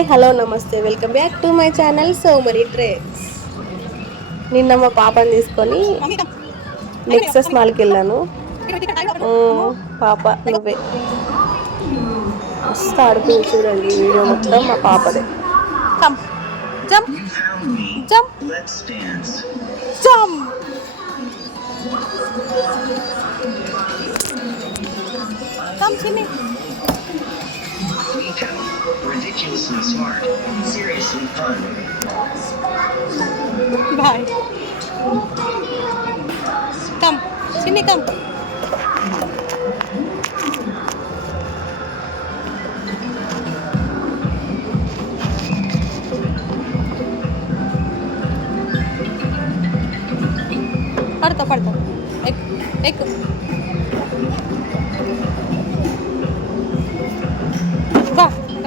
Hi hello నమస్తే welcome back to my channel సోమరి trades నిన్న మా పాపని తీసుకొని నెక్సస్ మాల్కి వెళ్ళాను పాప నువ్వే మస్తు ఆడుతుంది చూడండి వీడియో మొత్తం మా పాపదే Come. Jump. Jump. Come, Timmy. ridiculously smart, seriously fun. Bye. Come, come. Parto, parto.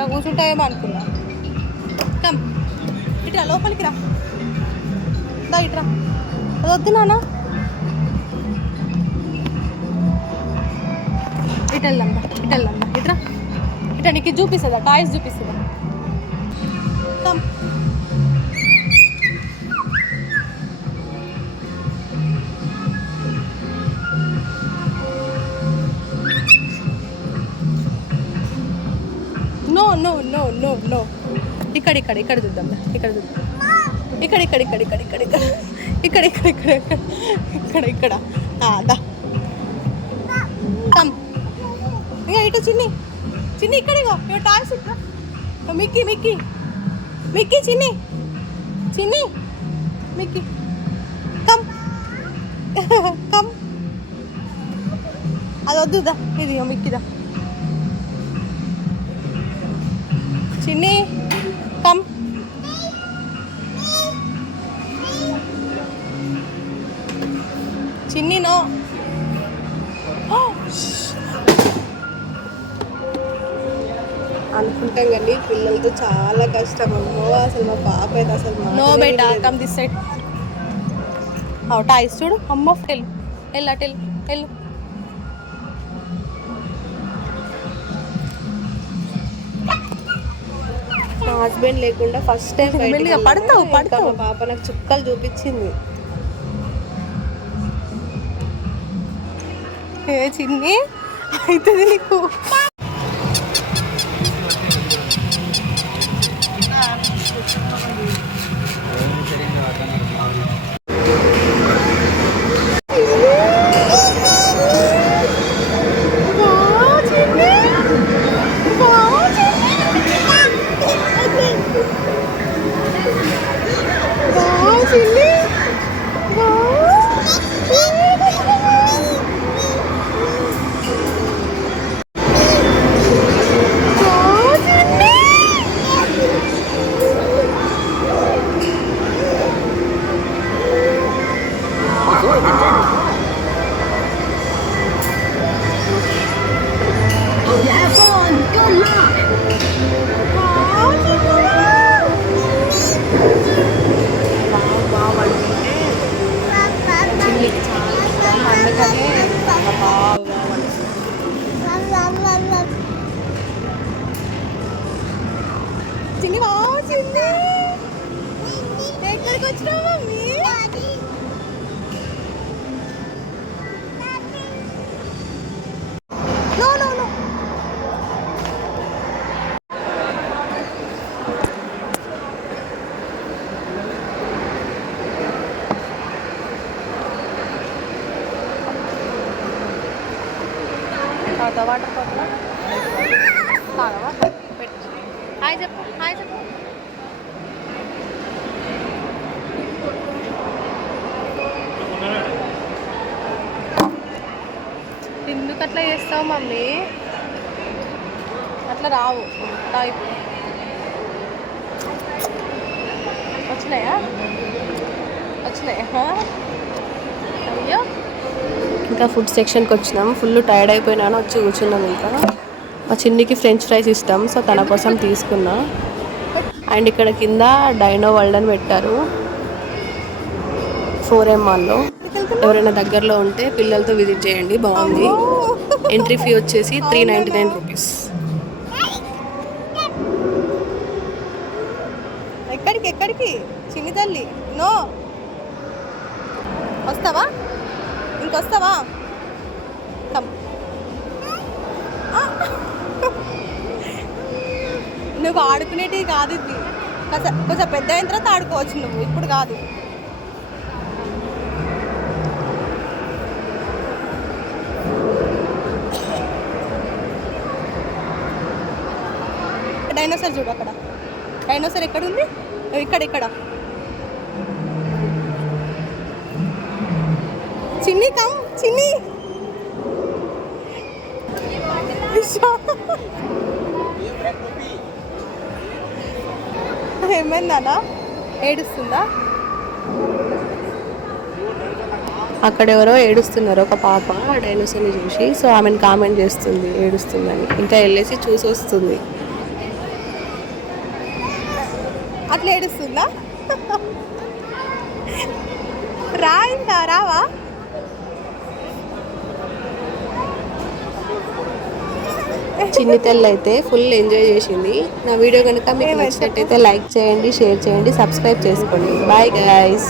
ఇట్లా కూర్చుంటాయేమో అనుకున్నా. కమ్ ఇట్రా లోపలికి రా. దా ఇట్రా అది వద్దు నానా ఇటెళ్ళమ్మ ఇటెళ్ళమ్మ ఇట్రా ఇట్లా నీకు చూపిస్తుందా టాయ్స్ చూపిస్తుందా? కమ్. నో నో ఇక్కడ ఇక్కడ ఇక్కడ చూద్దాం. ఇక్కడ చూద్దాం. ఇక్కడ ఇక్కడ ఇక్కడ ఇక్కడ ఇక్కడ ఇక్కడ. ఇక్కడ ఇక్కడ ఇక్కడ ఇక్కడ. ఇక్కడ ఆ, దా. కమ్ ఇటు చిన్ని. చిన్ని ఇక్కడ ఇగో. టాయ్స్ ఇక్కడ Mickey Mickey. Mickey Chinni. Chinni. Mickey. Come come అది వద్దుదా ఇది మిక్కిదా చిన్ని కమ్. చిన్ని నో. అనుకుంటాం కానీ పిల్లలతో చాలా కష్టం. అమ్మో అసలు మా పాప అయితే అసలు no beta. Come this side. Toys చూడు. అమ్మ టెల్ ఎల్ టెల్ ఎల్. మా హస్బెండ్ లేకుండా ఫస్ట్ టైం మెల్లిగా పడతావు, పడతావు. మా పాప నాకు చుక్కలు చూపించింది. ఏ చిన్ని? అవుతుంది నీకు. వచ్చింది ఎక్కడికి వచ్చినా మమ్మీ? వాటర్ పక్కన హాయ్ చెప్పు హాయ్ చెప్పు. ఎందుకు అట్లా చేస్తావు మమ్మీ? అట్లా రావు. టైపు వచ్చినాయా? వచ్చినాయా? అయ్యో. ఇంకా ఫుడ్ సెక్షన్కి వచ్చినాం. ఫుల్ టైర్డ్ అయిపోయినాను. వచ్చి కూర్చున్నాం ఇంకా. మా చిన్నికి ఫ్రెంచ్ ఫ్రైస్ ఇష్టం. సో తన కోసం తీసుకున్నా. అండ్ ఇక్కడ కింద డైనో వరల్డ్ అని పెట్టారు. ఫోర్ ఎం మాల్లో ఎవరైనా దగ్గరలో ఉంటే పిల్లలతో విజిట్ చేయండి బాగుంది. ఎంట్రీ ఫీ వచ్చేసి త్రీ నైంటీ నైన్ రూపీస్ ఎక్కడికి చిన్ని తల్లి నో. వస్తావా? ఇంకొస్తావా? కమ్. నువ్వు ఆడుకునేటివి కాదు ఇది. కొంచెం కొంచెం పెద్ద అయిన తర్వాత ఆడుకోవచ్చు నువ్వు. ఇప్పుడు కాదు. డైనోసార్ చూడు అక్కడ. డైనోసార్ ఎక్కడ ఉంది? ఇక్కడ ఇక్కడ. చిన్ని కమ్ చిన్ని. ఏమైందనా ఏడుస్తుందా? అక్కడ ఎవరో ఏడుస్తున్నారు ఒక పాప డైనోసర్ని చూసి. సో ఆమెను కామెంట్ చేస్తుంది ఏడుస్తుందని. ఇంకా వెళ్ళేసి చూసి వస్తుంది అట్లా ఏడుస్తుందా? రా ఇంకా రావా? చిన్ని తెల్ల అయితే ఫుల్ ఎంజాయ్ చేసింది. నా వీడియో కనుక మీకు నచ్చినట్టయితే లైక్ చేయండి షేర్ చేయండి సబ్స్క్రైబ్ చేసుకోండి. Bye guys